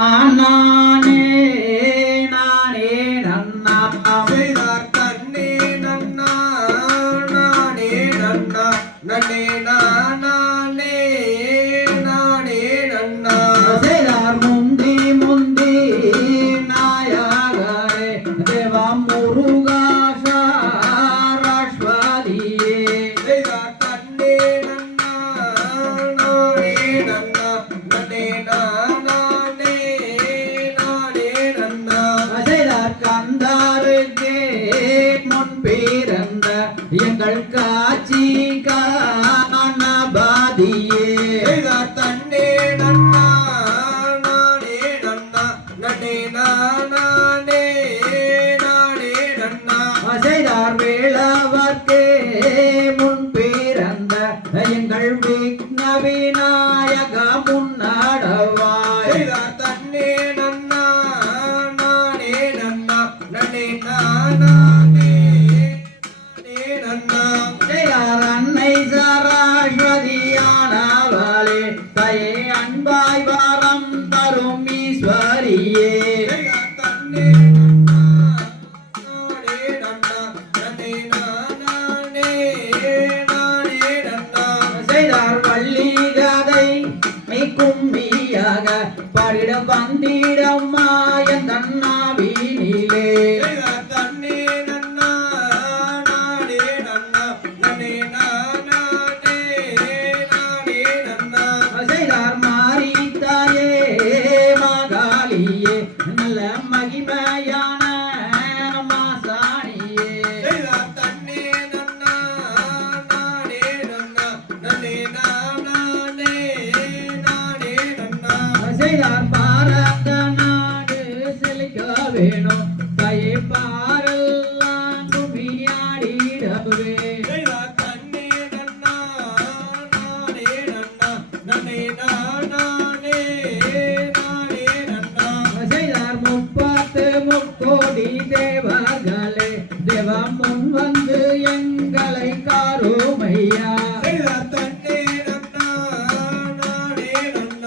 நானே நானே நன்னா. செய்தார் தன்னே நன்னா நானே நன்னா. நன்னே எங்கள் காட்சி காணபாதியே தன்னே நன்னா நானே நன்னா நன்னே நானே நானே நன்னா. செய்தார் வேளவர்க்கே முன் பிறந்த எங்கள் விக்ன நானே நன்னா செய்தார் வள்ளி செய்தார் பாரத நாடு செழிக்க வேணும். தாயே பாரெல்லாம் கும்பியாடிடவே செய்தார் தன்னே நன்னா நானே நன்னா நன்னே நானே நானே நன்னா செய்தார் முப்பத்து முக்கோடி தேவர்களே தேவம் முன் வந்து எங்களை காரோமையா தன்னே நன்னா நானே நன்னா